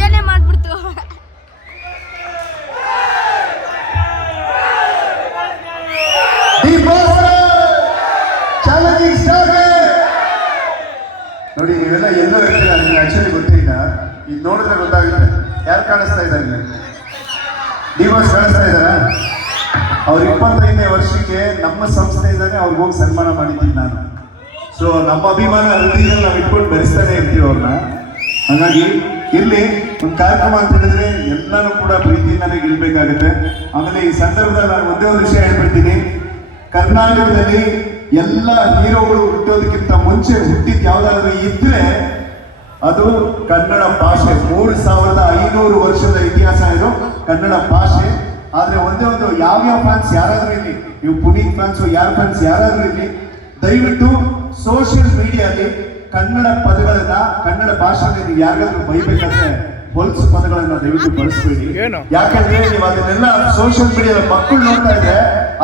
ವಿಡಿಯೋನೇ ಮಾಡ್ಬಿಡ್ತು. ನೋಡಿ ನೀವೆಲ್ಲ ಎಲ್ಲೋ ಹೇಳ್ತೀರಾ, ನಿಮ್ಗೆ ಆಕ್ಚುಲಿ ಗೊತ್ತಿಲ್ಲ. ಇದು ನೋಡಿದ್ರೆ ಗೊತ್ತಾಗುತ್ತೆ ಯಾರು ಕಾಣಿಸ್ತಾ ಇದ್ದಾರೆ. ಡಿವೋರ್ಸ್ ಕಾಣಿಸ್ತಾ ಇದ್ದಾರಾ? ಅವ್ರ 25ನೇ ವರ್ಷಕ್ಕೆ ನಮ್ಮ ಸಂಸ್ಥೆಯಿಂದಾನೆ ಅವ್ರಿಗೆ ಹೋಗಿ ಸನ್ಮಾನ ಮಾಡಿದ್ದೀನಿ ನಾನು. ಸೊ ನಮ್ಮ ಅಭಿಮಾನ ಹೃದಯದಲ್ಲಿ ನಾವು ಇಟ್ಕೊಂಡು ಬೆರೆಸ್ತಾನೆ ಇರ್ತೀವಿ ಅವ್ರನ್ನ. ಹಾಗಾಗಿ ಇಲ್ಲಿ ಒಂದು ಕಾರ್ಯಕ್ರಮ ಅಂತ ಹೇಳಿದ್ರೆ ಎಲ್ಲರೂ ಕೂಡ ಪ್ರೀತಿಯಿಂದಾನೇ ಗೆಲ್ಬೇಕಾಗುತ್ತೆ. ಆಮೇಲೆ ಈ ಸಂದರ್ಭದಲ್ಲಿ ನಾನು ಒಂದೇ ಒಂದು ವಿಷಯ ಹೇಳ್ಬಿಡ್ತೀನಿ. ಕರ್ನಾಟಕದಲ್ಲಿ ಎಲ್ಲ ಹೀರೋಗಳು ಹುಟ್ಟೋದಕ್ಕಿಂತ ಮುಂಚೆ ಹುಟ್ಟಿದ್ ಯಾವ್ದಾದ್ರು ಇದ್ರೆ ಅದು ಕನ್ನಡ ಭಾಷೆ. 3500 ವರ್ಷದ ಇತಿಹಾಸ ಇರೋ ಕನ್ನಡ ಭಾಷೆ. ಆದ್ರೆ ಒಂದೇ ಒಂದು ಯಾವ್ಯಾವ ಫ್ಯಾನ್ಸ್ ಯಾರಾದ್ರೂ ಇರಲಿ, ನೀವು ಪುನೀತ್ ಫ್ಯಾನ್ಸ್ ಯಾರ ಫ್ಯಾನ್ಸ್ ಯಾರಾದ್ರೂ ಇರಲಿ, ದಯವಿಟ್ಟು ಸೋಷಿಯಲ್ ಮೀಡಿಯಾದಲ್ಲಿ ಕನ್ನಡ ಪದಗಳನ್ನ, ಕನ್ನಡ ಭಾಷೆಯಲ್ಲಿ ನೀವು ಯಾರಿಗಾದ್ರೂ ಬೈಬೇಕಾದ್ರೆ ಹೊಲಸು ಪದಗಳನ್ನ ದಯವಿಟ್ಟು ಬಳಸಬೇಡಿ. ಯಾಕಂದ್ರೆ ನೀವು ಅದನ್ನೆಲ್ಲ ಸೋಷಿಯಲ್ ಮೀಡಿಯಾದ ಮಕ್ಕಳು ನೋಡ್ತಾ ಇದ್ರೆ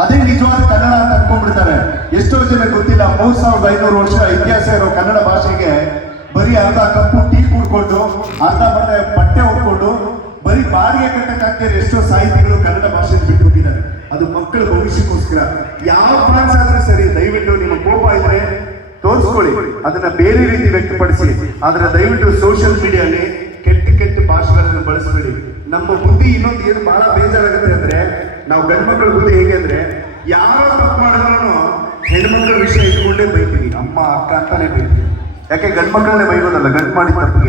ಅದೇ ನಿಜವಾದ ಕನ್ನಡ ಅಂತ ಅನ್ಕೊಂಡ್ಬಿಡ್ತಾರೆ. ಎಷ್ಟೋ ಜನ ಗೊತ್ತಿಲ್ಲ, 3500 ವರ್ಷ ಇತಿಹಾಸ ಇರೋ ಕನ್ನಡ ಭಾಷೆಗೆ ಬರೀ ಅರ್ಧ ಕಪ್ಪು ಟೀ ಕುಡ್ಕೊಂಡು, ಅರ್ಧ ಬಟ್ಟೆ ಉಟ್ಕೊಂಡು, ಬರೀ ಬಾಡಿಗೆ ಕಟ್ಟಕ್ಕಾಗ್ತಾರೆ ಎಷ್ಟೋ ಸಾಹಿತಿಗಳು ಕನ್ನಡ ಭಾಷೆಯನ್ನು ಬಿಟ್ಟುಬಿಟ್ಟಿದ್ದಾರೆ. ಅದು ಮಕ್ಕಳ ಭವಿಷ್ಯಕ್ಕೋಸ್ಕರ. ಯಾವ ಫ್ಯಾನ್ಸ್ ಆದ್ರೂ ಸರಿ, ದಯವಿಟ್ಟು ನಿಮ್ಮ ಕೋಪ ಇದ್ರೆ ತೋರಿಸ್ಕೊಳ್ಳಿ, ಅದನ್ನ ಬೇರೆ ರೀತಿ ವ್ಯಕ್ತಪಡಿಸಿ. ಆದ್ರೆ ದಯವಿಟ್ಟು ಸೋಷಿಯಲ್ ಮೀಡಿಯಾದಲ್ಲಿ ಕೆಟ್ಟ ಭಾಷೆಗಳನ್ನು ಬಳಸಬೇಡಿ. ನಮ್ಮ ಬುದ್ಧಿ ಇನ್ನೊಂದು ಏನು ಬಹಳ ಬೇಜಾರಾಗುತ್ತೆ ಅಂದ್ರೆ, ನಾವು ಗಂಡ್ಮಕ್ಳ ಬುದ್ಧಿ ಹೇಗೆ ಅಂದ್ರೆ, ಯಾರೋ ತಪ್ಪು ಮಾಡಿದ್ರು ಹೆಣ್ಮಕ್ಳ ವಿಷಯ ಇಟ್ಕೊಂಡೇ ಬೈತೀವಿ. ಅಮ್ಮ ಅಕ್ಕ ಅಂತಾನೆ ಬೈತೀವಿ. ಯಾಕೆ ಗಂಡ್ಮಕ್ಳನ್ನೇ ಬೈಗೋದಲ್ಲ, ಗಂಡು ಮಾಡಿ ತಪ್ಪಿಗೆ.